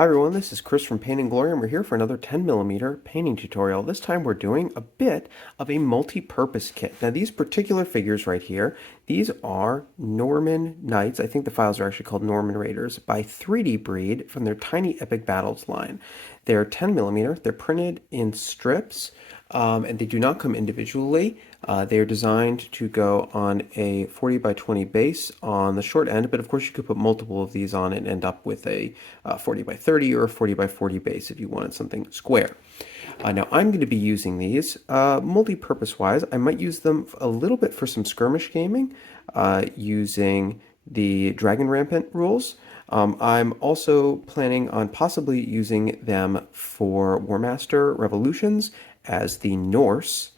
Hi everyone, this is Chris from Paint and Glory, and we're here for another 10mm painting tutorial. This time we're doing a bit of a multi-purpose kit. Now these particular figures right here, these are Norman Knights. I think the files are actually called Norman Raiders by 3D Breed from their Tiny Epic Battles line. They're 10mm, they're printed in strips, and they do not come individually. They are designed to go on a 40 by 20 base on the short end, but of course you could put multiple of these on and end up with a 40 by 30 or a 40 by 40 base if you wanted something square. Now I'm going to be using these multi-purpose wise. I might use them a little bit for some skirmish gaming using the Dragon Rampant rules. I'm also planning on possibly using them for War Master Revolutions as the Norse,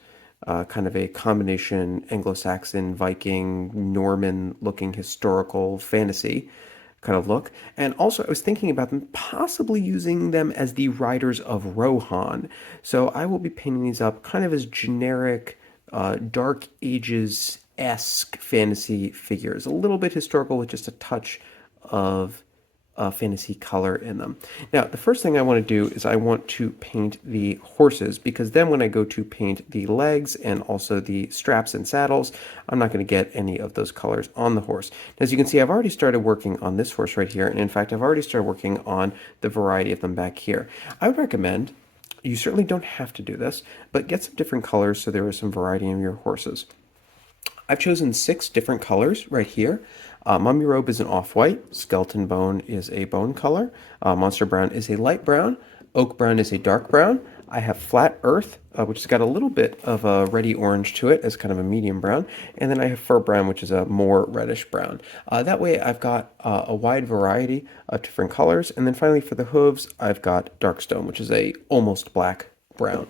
kind of a combination Anglo-Saxon, Viking, Norman-looking historical fantasy kind of look. And also I was thinking about them possibly using them as the Riders of Rohan. So I will be painting these up kind of as generic Dark Ages-esque fantasy figures. A little bit historical with just a touch of fantasy color in them. Now, the first thing I want to do is I want to paint the horses, because then when I go to paint the legs and also the straps and saddles, I'm not going to get any of those colors on the horse. Now, as you can see, I've already started working on this horse right here, and in fact, I've already started working on the variety of them back here. I would recommend, you certainly don't have to do this, but get some different colors so there is some variety in your horses. I've chosen 6 different colors right here. Mummy Robe is an off-white, Skeleton Bone is a bone color, Monster Brown is a light brown, Oak Brown is a dark brown. I have Flat Earth, which has got a little bit of a reddy orange to it as kind of a medium brown, and then I have Fur Brown, which is a more reddish brown. That way I've got a wide variety of different colors, and then finally for the hooves, I've got Darkstone, which is a almost black brown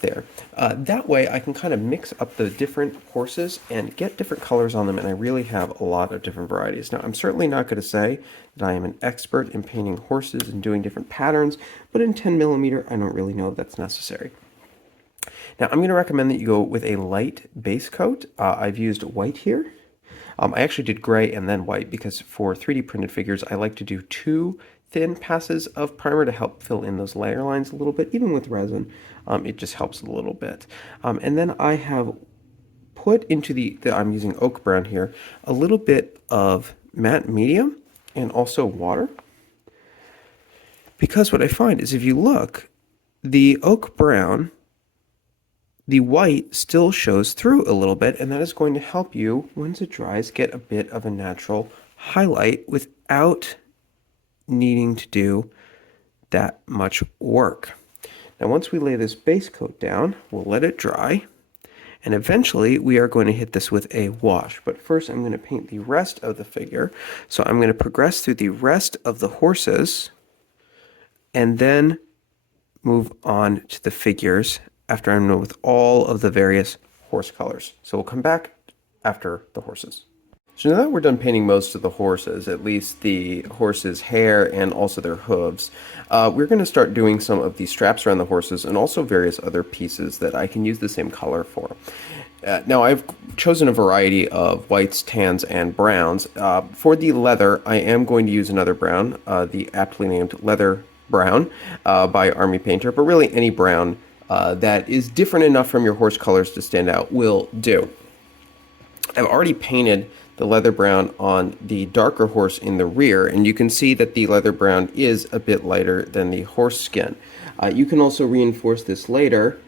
there. That way I can kind of mix up the different horses and get different colors on them, and I really have a lot of different varieties. Now, I'm certainly not going to say that I am an expert in painting horses and doing different patterns, but in 10mm I don't really know if that's necessary. Now, I'm going to recommend that you go with a light base coat. I've used white here. I actually did gray and then white because for 3D printed figures I like to do 2 thin passes of primer to help fill in those layer lines a little bit. Even with resin, it just helps a little bit. And then I have put into I'm using Oak Brown here, a little bit of matte medium and also water. Because what I find is if you look, the Oak Brown, the white still shows through a little bit, and that is going to help you, once it dries, get a bit of a natural highlight without needing to do that much work. Now, once we lay this base coat down, we'll let it dry, and eventually we are going to hit this with a wash. But first I'm going to paint the rest of the figure. So I'm going to progress through the rest of the horses and then move on to the figures after I'm done with all of the various horse colors. So we'll come back after the horses. So now that we're done painting most of the horses, at least the horses' hair and also their hooves, we're going to start doing some of the straps around the horses and also various other pieces that I can use the same color for. Now I've chosen a variety of whites, tans, and browns. For the leather, I am going to use another brown, the aptly named Leather Brown by Army Painter, but really any brown that is different enough from your horse colors to stand out will do. I've already painted the leather brown on the darker horse in the rear, and you can see that the leather brown is a bit lighter than the horse skin. You can also reinforce this later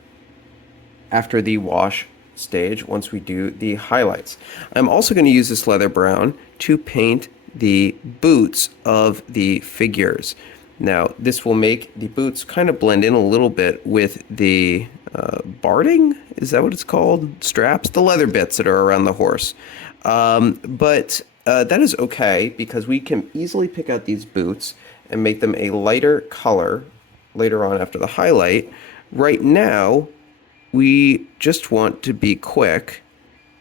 after the wash stage once we do the highlights. I'm also going to use this leather brown to paint the boots of the figures. Now, this will make the boots kind of blend in a little bit with the barding? Is that what it's called? Straps? The leather bits that are around the horse. But that is okay because we can easily pick out these boots and make them a lighter color later on after the highlight. Right now, we just want to be quick,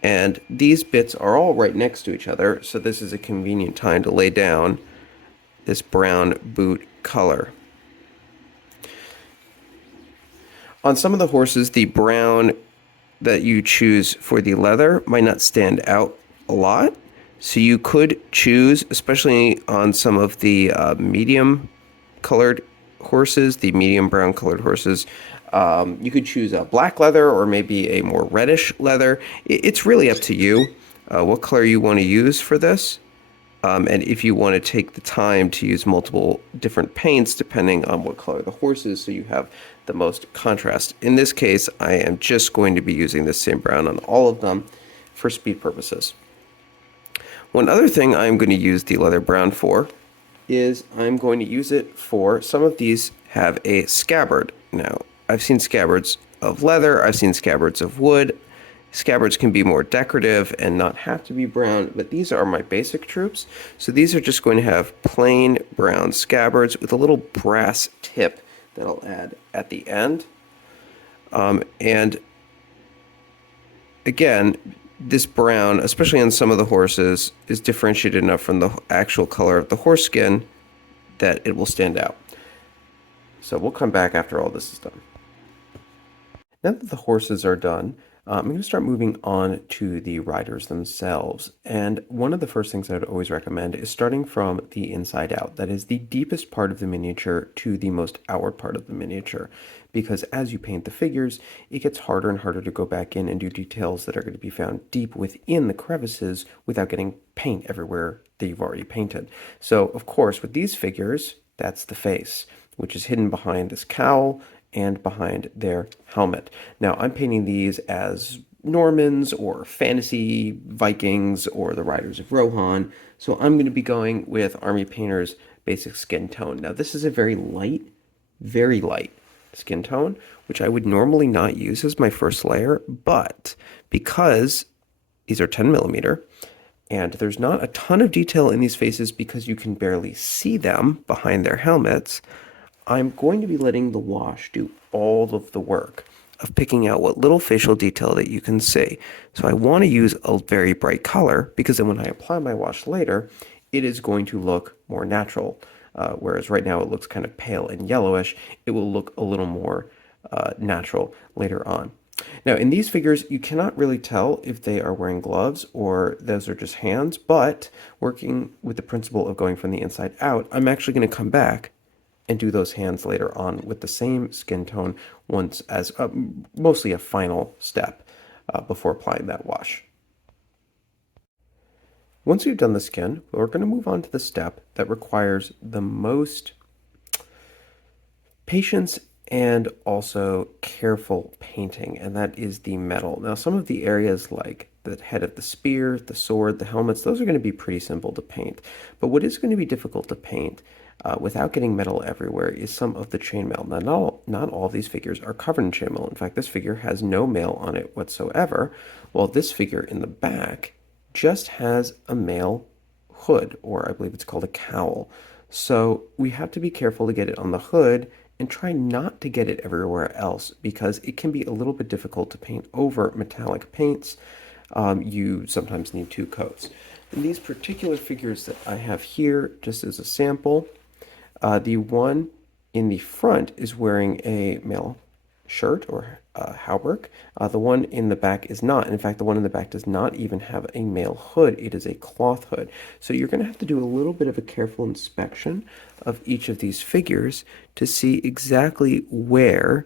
and these bits are all right next to each other, so this is a convenient time to lay down this brown boot color. On some of the horses, the brown that you choose for the leather might not stand out a lot, so you could choose, especially on some of the medium colored horses, the medium brown colored horses. You could choose a black leather or maybe a more reddish leather. It's really up to you what color you want to use for this. And if you want to take the time to use multiple different paints depending on what color the horse is, so you have the most contrast. In this case, I am just going to be using the same brown on all of them for speed purposes. One other thing I'm going to use the leather brown for is I'm going to use it for some of these have a scabbard. Now, I've seen scabbards of leather, I've seen scabbards of wood. Scabbards can be more decorative and not have to be brown, but these are my basic troops. So these are just going to have plain brown scabbards with a little brass tip that I'll add at the end. And again, this brown, especially on some of the horses, is differentiated enough from the actual color of the horse skin that it will stand out. So we'll come back after all this is done. Now that the horses are done, I'm going to start moving on to the riders themselves. And one of the first things I would always recommend is starting from the inside out. That is the deepest part of the miniature to the most outward part of the miniature. Because as you paint the figures, it gets harder and harder to go back in and do details that are going to be found deep within the crevices without getting paint everywhere that you've already painted. So, of course, with these figures, that's the face, which is hidden behind this cowl and behind their helmet. Now, I'm painting these as Normans or fantasy Vikings or the Riders of Rohan, so I'm going to be going with Army Painter's basic skin tone. Now, this is a very light skin tone, which I would normally not use as my first layer, but because these are 10 millimeter, and there's not a ton of detail in these faces because you can barely see them behind their helmets, I'm going to be letting the wash do all of the work of picking out what little facial detail that you can see. So I want to use a very bright color because then when I apply my wash later, it is going to look more natural. Whereas right now it looks kind of pale and yellowish, it will look a little more natural later on. Now in these figures, you cannot really tell if they are wearing gloves or those are just hands, but working with the principle of going from the inside out, I'm actually going to come back and do those hands later on with the same skin tone once as mostly a final step before applying that wash. Once we've done the skin, we're going to move on to the step that requires the most patience and also careful painting, and that is the metal. Now, some of the areas like the head of the spear, the sword, the helmets, those are going to be pretty simple to paint. But what is going to be difficult to paint without getting metal everywhere is some of the chainmail. Now, not all of these figures are covered in chainmail. In fact, this figure has no mail on it whatsoever, while this figure in the back just has a mail hood, or I believe it's called a cowl. So we have to be careful to get it on the hood and try not to get it everywhere else because it can be a little bit difficult to paint over metallic paints. You sometimes need two coats. In these particular figures that I have here, just as a sample, the one in the front is wearing a mail shirt or hauberk. The one in the back is not. In fact, the one in the back does not even have a mail hood. It is a cloth hood. So you're going to have to do a little bit of a careful inspection of each of these figures to see exactly where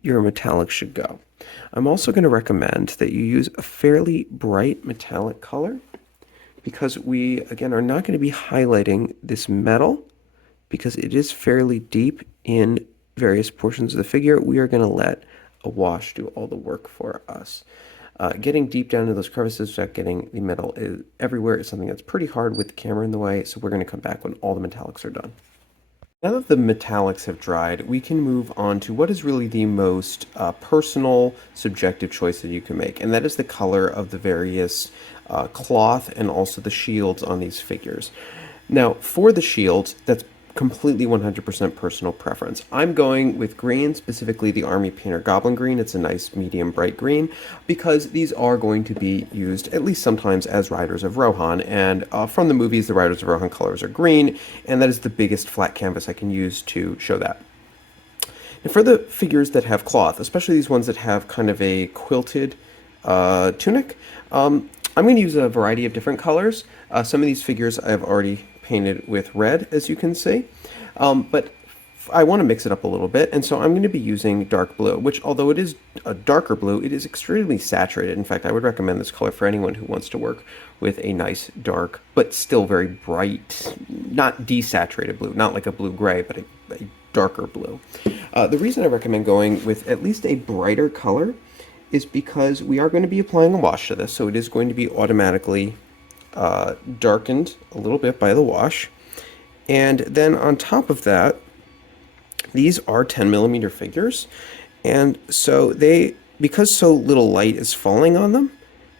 your metallic should go. I'm also going to recommend that you use a fairly bright metallic color because we, again, are not going to be highlighting this metal because it is fairly deep in various portions of the figure. We are going to let a wash do all the work for us. Getting deep down into those crevices without getting the metal everywhere is something that's pretty hard with the camera in the way, so we're going to come back when all the metallics are done. Now that the metallics have dried, we can move on to what is really the most personal, subjective choice that you can make, and that is the color of the various cloth and also the shields on these figures. Now, for the shields, that's completely 100% personal preference. I'm going with green, specifically the Army Painter Goblin Green. It's a nice medium bright green because these are going to be used at least sometimes as Riders of Rohan, and from the movies the Riders of Rohan colors are green, and that is the biggest flat canvas I can use to show that. And for the figures that have cloth, especially these ones that have kind of a quilted tunic, I'm going to use a variety of different colors. Some of these figures I've already painted with red, as you can see. But I want to mix it up a little bit, and so I'm going to be using dark blue, which although it is a darker blue, it is extremely saturated. In fact, I would recommend this color for anyone who wants to work with a nice dark, but still very bright, not desaturated blue, not like a blue-gray, but a darker blue. The reason I recommend going with at least a brighter color is because we are going to be applying a wash to this, so it is going to be automatically darkened a little bit by the wash. And then on top of that, these are 10 millimeter figures, and so because so little light is falling on them,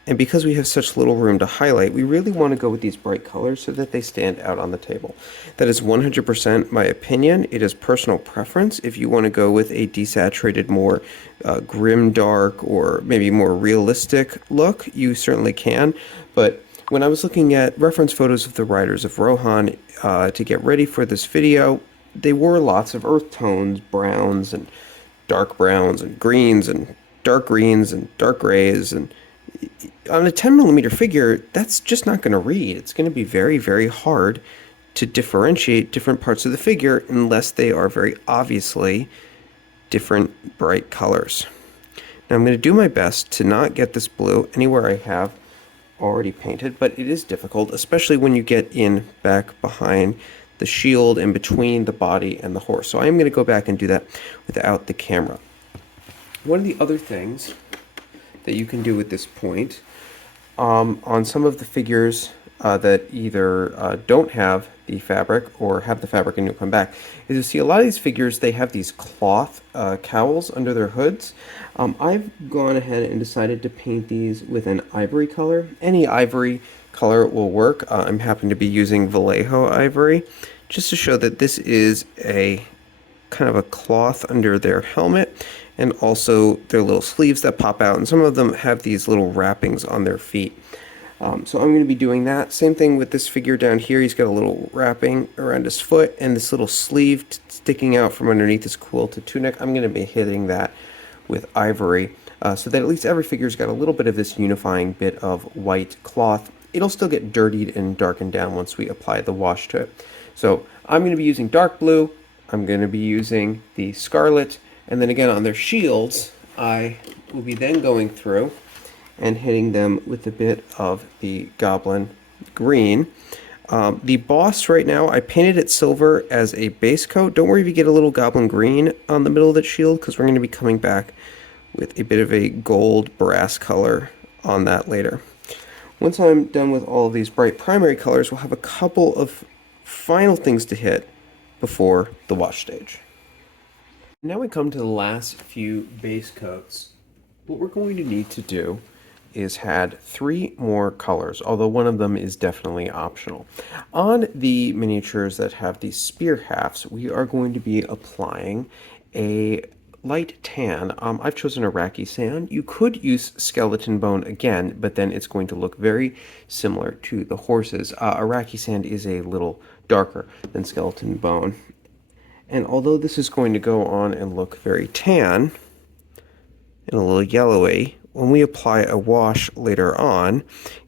and because we have such little room to highlight, we really want to go with these bright colors so that they stand out on the table. That is 100% my opinion. It is personal preference. If you want to go with a desaturated, more grim dark or maybe more realistic look, you certainly can. But when I was looking at reference photos of the Riders of Rohan to get ready for this video, they wore lots of earth tones, browns and dark browns and greens and dark grays, and on a 10 millimeter figure, that's just not going to read. It's going to be very, very hard to differentiate different parts of the figure unless they are very obviously different bright colors. Now I'm going to do my best to not get this blue anywhere I have already painted, but it is difficult, especially when you get in back behind the shield and between the body and the horse. So I am going to go back and do that without the camera. One of the other things that you can do at this point on some of the figures that either don't have the fabric or have the fabric and you'll come back, is you see a lot of these figures, they have these cloth cowls under their hoods. I've gone ahead and decided to paint these with an ivory color. Any ivory color will work. I'm happen to be using Vallejo ivory just to show that this is a kind of a cloth under their helmet, and also their little sleeves that pop out, and some of them have these little wrappings on their feet. So I'm going to be doing that. Same thing with this figure down here. He's got a little wrapping around his foot and this little sleeve sticking out from underneath his quilted tunic. I'm going to be hitting that with ivory so that at least every figure's got a little bit of this unifying bit of white cloth. It'll still get dirtied and darkened down once we apply the wash to it. So I'm going to be using dark blue. I'm going to be using the scarlet, and then again on their shields, I will be then going through and hitting them with a bit of the goblin green. The boss right now, I painted it silver as a base coat. Don't worry if you get a little goblin green on the middle of that shield, because we're going to be coming back with a bit of a gold brass color on that later. Once I'm done with all of these bright primary colors, we'll have a couple of final things to hit before the wash stage. Now we come to the last few base coats. What we're going to need to do is add 3 more colors, although one of them is definitely optional. On the miniatures that have these spear hafts, we are going to be applying a light tan. I've chosen Iraqi sand. You could use skeleton bone again, but then it's going to look very similar to the horses. Iraqi sand is a little darker than skeleton bone. And although this is going to go on and look very tan and a little yellowy, when we apply a wash later on,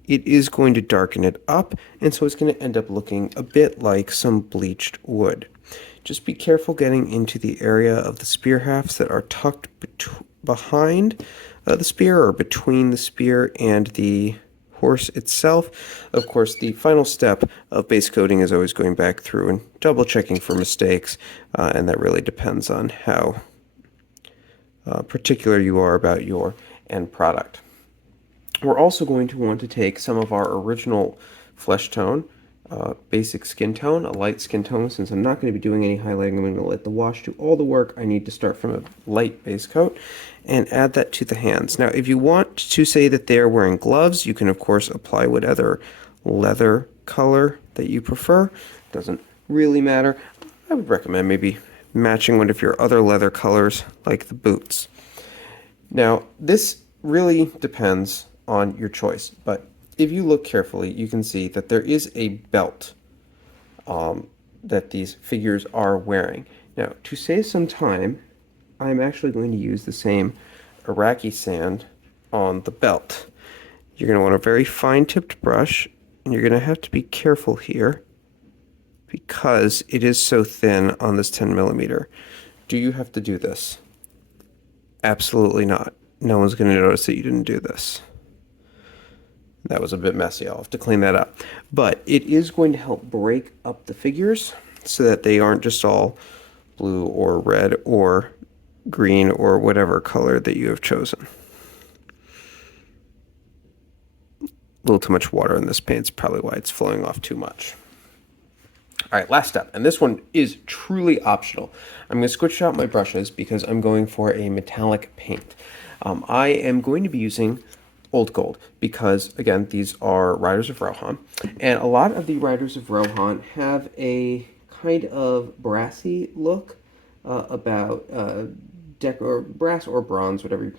it is going to darken it up, and so it's going to end up looking a bit like some bleached wood. Just be careful getting into the area of the spear hafts that are tucked behind the spear, or between the spear and the horse itself. Of course, the final step of base coating is always going back through and double checking for mistakes, and that really depends on how particular you are about your end product. We're also going to want to take some of our original flesh tone, basic skin tone, a light skin tone. Since I'm not going to be doing any highlighting, I'm going to let the wash do all the work. I need to start from a light base coat and add that to the hands. Now, if you want to say that they're wearing gloves, you can of course apply whatever leather color that you prefer. Doesn't really matter. I would recommend maybe matching one of your other leather colors, like the boots. Now, this really depends on your choice, but if you look carefully, you can see that there is a belt that these figures are wearing. Now, to save some time, I'm actually going to use the same Iraqi sand on the belt. You're going to want a very fine-tipped brush, and you're going to have to be careful here, because it is so thin on this 10 millimeter. Do you have to do this? Absolutely not. No one's going to notice that you didn't do this. That was a bit messy. I'll have to clean that up. But it is going to help break up the figures so that they aren't just all blue or red or green or whatever color that you have chosen. A little too much water in this paint is probably why it's flowing off too much. All right, last step, and this one is truly optional. I'm going to switch out my brushes because I'm going for a metallic paint. I am going to be using Old Gold because, again, these are Riders of Rohan, and a lot of the Riders of Rohan have a kind of brassy look about or brass or bronze, whatever.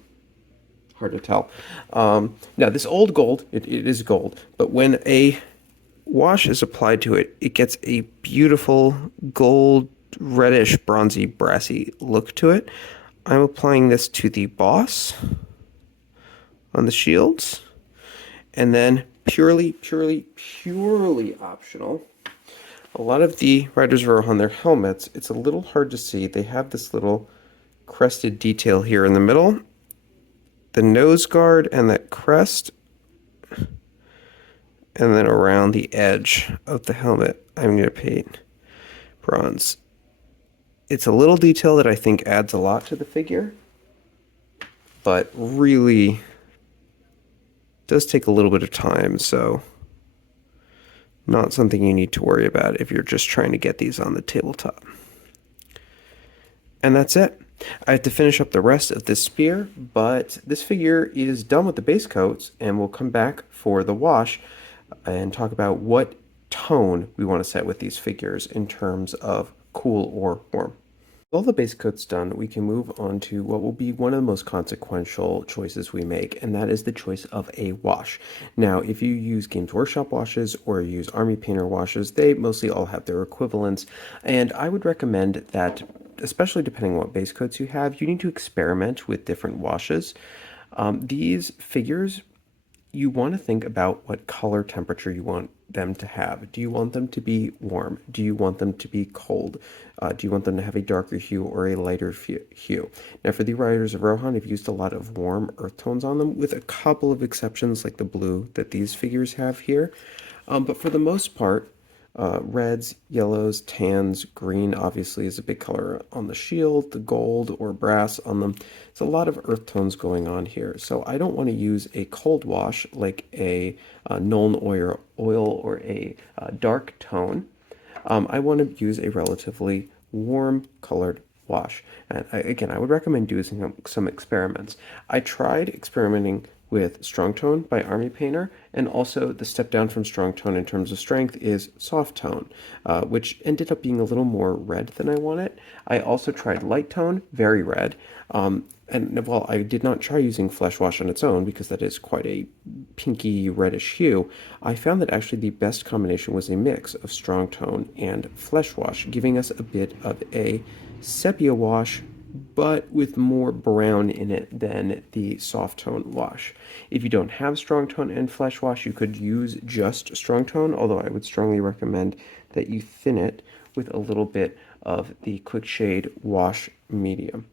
Hard to tell. Now, this Old Gold, it is gold, but when a wash is applied to it, it gets a beautiful gold, reddish, bronzy, brassy look to it. I'm applying this to the boss on the shields, and then purely optional. A lot of the Riders of Rohan, their helmets, it's a little hard to see. They have this little crested detail here in the middle. The nose guard and that crest, and then around the edge of the helmet, I'm going to paint bronze. It's a little detail that I think adds a lot to the figure, but really does take a little bit of time, so not something you need to worry about if you're just trying to get these on the tabletop. And that's it. I have to finish up the rest of this spear, but this figure is done with the base coats, and we'll come back for the wash and talk about what tone we want to set with these figures in terms of cool or warm. With all the base coats done, we can move on to what will be one of the most consequential choices we make, and that is the choice of a wash. Now, if you use Games Workshop washes or use Army Painter washes, they mostly all have their equivalents, and I would recommend that, especially depending on what base coats you have, you need to experiment with different washes. These figures, you want to think about what color temperature you want them to have. Do you want them to be warm? Do you want them to be cold? Do you want them to have a darker hue or a lighter hue? Now, for the Riders of Rohan, I've used a lot of warm earth tones on them, with a couple of exceptions like the blue that these figures have here. But for the most part, reds, yellows, tans, green obviously is a big color on the shield, the gold or brass on them. It's a lot of earth tones going on here. So I don't want to use a cold wash like a Nuln oil or a dark tone. I want to use a relatively warm colored wash. And again, I would recommend doing some experiments. I tried experimenting with Strong Tone by Army Painter, and also the step down from Strong Tone in terms of strength is Soft Tone, which ended up being a little more red than I wanted. I also tried Light Tone, very red, and while I did not try using Flesh Wash on its own, because that is quite a pinky reddish hue, I found that actually the best combination was a mix of Strong Tone and Flesh Wash, giving us a bit of a sepia wash, but with more brown in it than the soft tone wash. If you don't have strong tone and flesh wash, you could use just strong tone, although I would strongly recommend that you thin it with a little bit of the quick shade wash medium.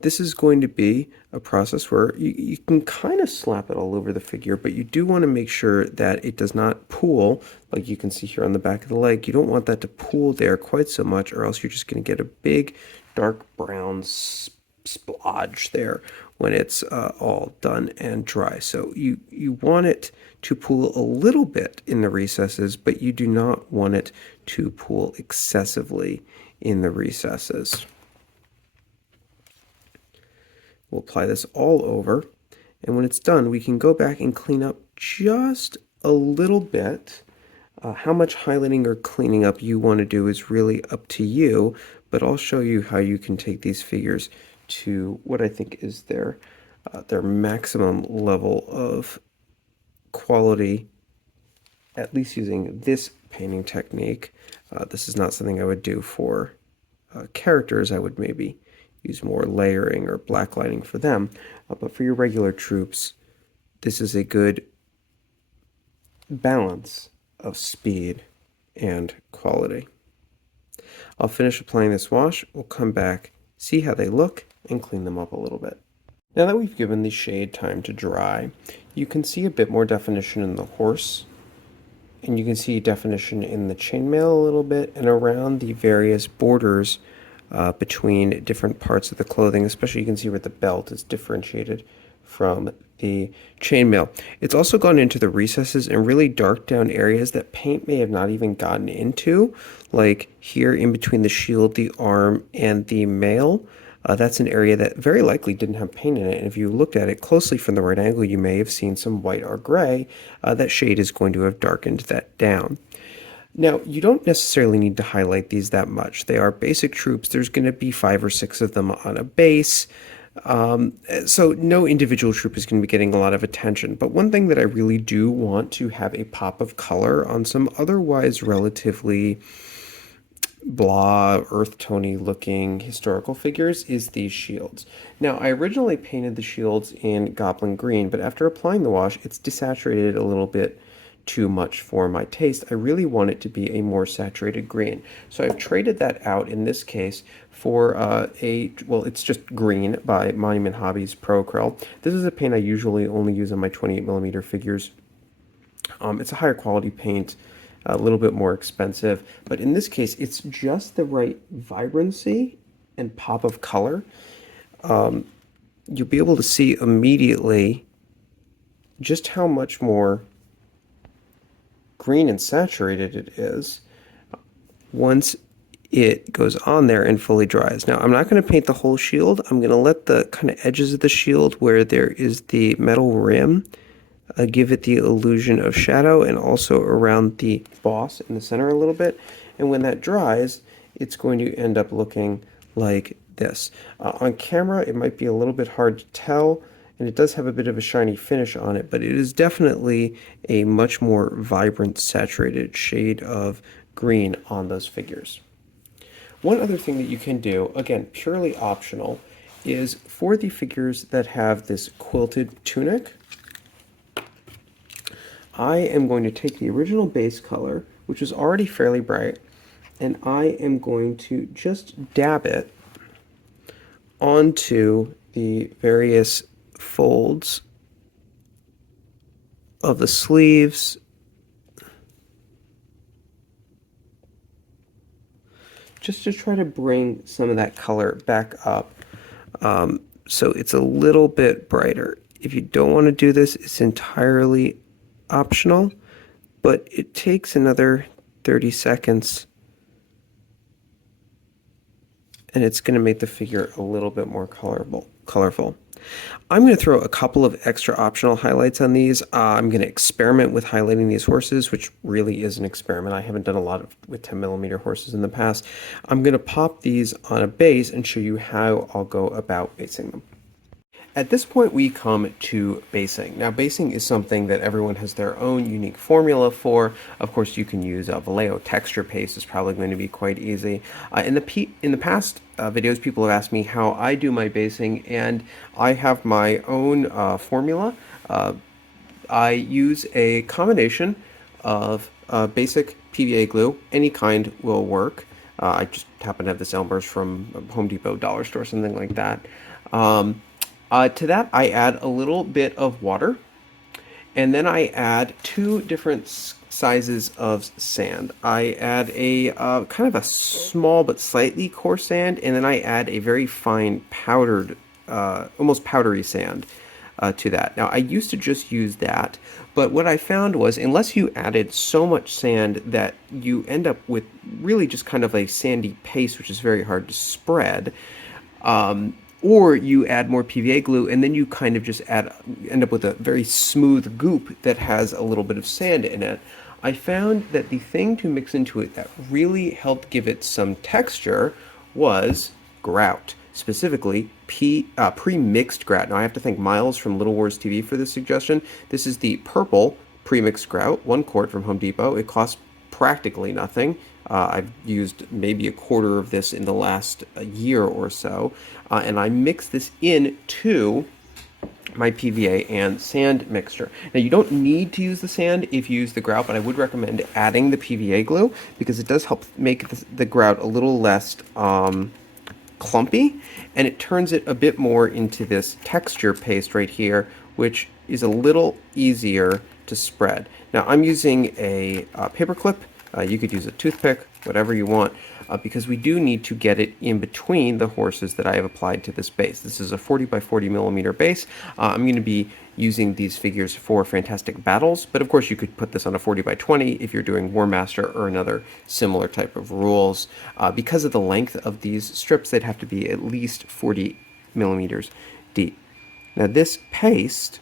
This is going to be a process where you can kind of slap it all over the figure, but you do want to make sure that it does not pool, like you can see here on the back of the leg. You don't want that to pool there quite so much, or else you're just going to get a big dark brown splodge there when it's all done and dry. So you want it to pool a little bit in the recesses, but you do not want it to pool excessively in the recesses. We'll apply this all over, and when it's done, we can go back and clean up just a little bit. How much highlighting or cleaning up you want to do is really up to you, but I'll show you how you can take these figures to what I think is their maximum level of quality, at least using this painting technique. This is not something I would do for characters. I would maybe use more layering or blacklighting for them, but for your regular troops, this is a good balance of speed and quality. I'll finish applying this wash, we'll come back, see how they look, and clean them up a little bit. Now that we've given the shade time to dry, you can see a bit more definition in the horse, and you can see definition in the chainmail a little bit, and around the various borders between different parts of the clothing, especially you can see where the belt is differentiated from the chainmail. It's also gone into the recesses and really dark down areas that paint may have not even gotten into, like here in between the shield, the arm, and the mail. That's an area that very likely didn't have paint in it, and if you looked at it closely from the right angle, you may have seen some white or gray. That shade is going to have darkened that down. Now, you don't necessarily need to highlight these that much. They are basic troops. There's going to be 5 or 6 of them on a base. So no individual troop is going to be getting a lot of attention. But one thing that I really do want to have a pop of color on some otherwise relatively blah, earth tony looking historical figures is these shields. Now, I originally painted the shields in Goblin Green, but after applying the wash, it's desaturated a little bit too much for my taste. I really want it to be a more saturated green. So I've traded that out in this case for well, it's just green by Monument Hobbies Pro Acryl. This is a paint I usually only use on my 28mm figures. It's a higher quality paint, a little bit more expensive, but in this case, it's just the right vibrancy and pop of color. You'll be able to see immediately just how much more green and saturated it is once it goes on there and fully dries. Now, I'm not going to paint the whole shield. I'm going to let the kind of edges of the shield where there is the metal rim give it the illusion of shadow, and also around the boss in the center a little bit. And when that dries, it's going to end up looking like this. On camera, it might be a little bit hard to tell, and it does have a bit of a shiny finish on it, but it is definitely a much more vibrant, saturated shade of green on those figures. One other thing that you can do, again, purely optional, is for the figures that have this quilted tunic, I am going to take the original base color, which is already fairly bright, and I am going to just dab it onto the various folds of the sleeves, just to try to bring some of that color back up so it's a little bit brighter. If you don't want to do this, it's entirely optional, but it takes another 30 seconds and it's going to make the figure a little bit more colorful. I'm going to throw a couple of extra optional highlights on these. I'm going to experiment with highlighting these horses, which really is an experiment. I haven't done a lot with 10mm horses in the past. I'm going to pop these on a base and show you how I'll go about basing them. At this point, we come to basing. Now, basing is something that everyone has their own unique formula for. Of course, you can use Vallejo texture paste. Is probably going to be quite easy. In the past videos, people have asked me how I do my basing, and I have my own formula. I use a combination of basic PVA glue. Any kind will work. I just happen to have this Elmer's from Home Depot, dollar store, something like that. To that, I add a little bit of water, and then I add 2 different sizes of sand. I add a kind of a small but slightly coarse sand, and then I add a very fine powdered, almost powdery sand to that. Now, I used to just use that, but what I found was unless you added so much sand that you end up with really just kind of a sandy paste, which is very hard to spread, or you add more PVA glue, and then you kind of just end up with a very smooth goop that has a little bit of sand in it. I found that the thing to mix into it that really helped give it some texture was grout, specifically pre-mixed grout. Now, I have to thank Miles from Little Wars TV for this suggestion. This is the purple pre-mixed grout, 1 quart from Home Depot. It costs practically nothing. I've used maybe a quarter of this in the last year or so, and I mix this into my PVA and sand mixture. Now you don't need to use the sand if you use the grout, but I would recommend adding the PVA glue because it does help make the grout a little less clumpy, and it turns it a bit more into this texture paste right here, which is a little easier to spread. Now I'm using a paper clip. You could use a toothpick, whatever you want, because we do need to get it in between the horses that I have applied to this base. This is a 40 by 40 millimeter base. I'm going to be using these figures for Fantastic Battles, but of course you could put this on a 40 by 20 if you're doing War Master or another similar type of rules. Because of the length of these strips, they'd have to be at least 40 millimeters deep. Now this paste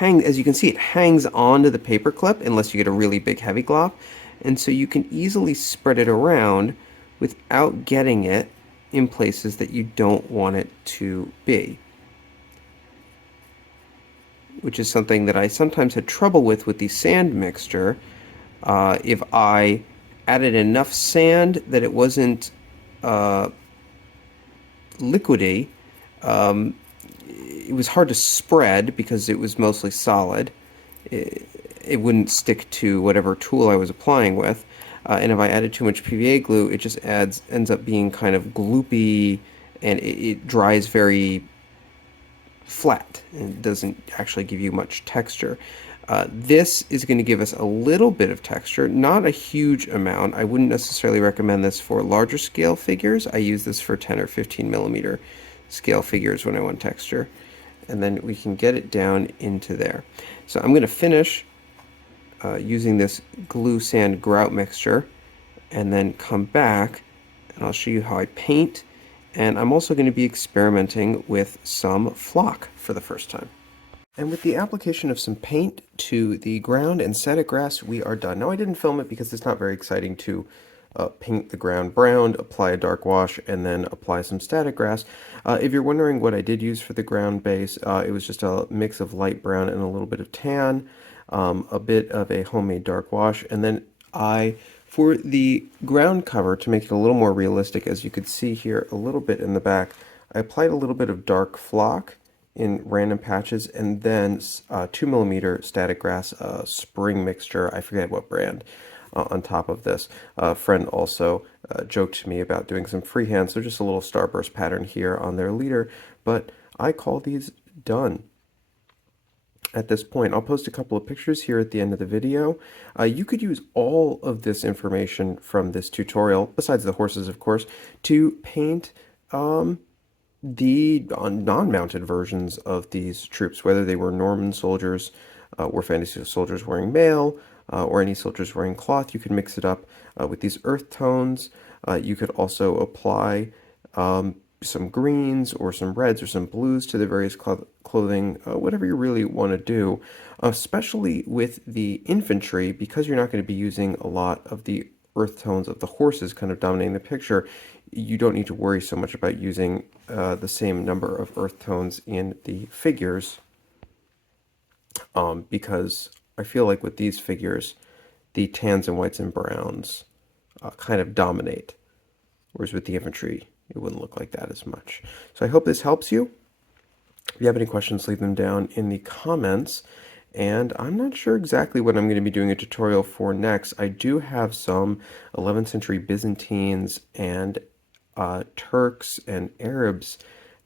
as you can see, it hangs onto the paper clip unless you get a really big heavy glop, and so you can easily spread it around without getting it in places that you don't want it to be, which is something that I sometimes had trouble with the sand mixture. If I added enough sand that it wasn't liquidy, it was hard to spread because it was mostly solid. It wouldn't stick to whatever tool I was applying with. And if I added too much PVA glue, it just ends up being kind of gloopy, and it dries very flat and doesn't actually give you much texture. This is going to give us a little bit of texture, not a huge amount. I wouldn't necessarily recommend this for larger scale figures. I use this for 10 or 15 millimeter scale figures when I want texture. And then we can get it down into there. So I'm going to finish using this glue sand grout mixture, and then come back and I'll show you how I paint. And I'm also going to be experimenting with some flock for the first time. And with the application of some paint to the ground and static grass, we are done. Now I didn't film it because it's not very exciting to paint the ground brown, apply a dark wash, and then apply some static grass. If you're wondering what I did use for the ground base, it was just a mix of light brown and a little bit of tan, a bit of a homemade dark wash, and then for the ground cover, to make it a little more realistic, as you could see here a little bit in the back, I applied a little bit of dark flock in random patches, and then 2 millimeter static grass spring mixture, I forget what brand, on top of this. A friend also joked to me about doing some freehand, so just a little starburst pattern here on their leader, but I call these done. At this point, I'll post a couple of pictures here at the end of the video. You could use all of this information from this tutorial, besides the horses of course, to paint the non-mounted versions of these troops, whether they were Norman soldiers, or fantasy soldiers wearing mail, or any soldiers wearing cloth. You can mix it up with these earth tones. You could also apply some greens or some reds or some blues to the various clothing, whatever you really want to do, especially with the infantry, because you're not going to be using a lot of the earth tones of the horses kind of dominating the picture. You don't need to worry so much about using the same number of earth tones in the figures, because I feel like with these figures, the tans and whites and browns kind of dominate, whereas with the infantry, it wouldn't look like that as much. So I hope this helps you. If you have any questions, leave them down in the comments. And I'm not sure exactly what I'm going to be doing a tutorial for next. I do have some 11th century Byzantines and Turks and Arabs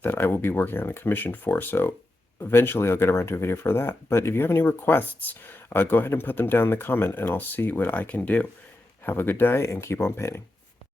that I will be working on a commission for. So eventually I'll get around to a video for that. But if you have any requests, go ahead and put them down in the comment and I'll see what I can do. Have a good day and keep on painting.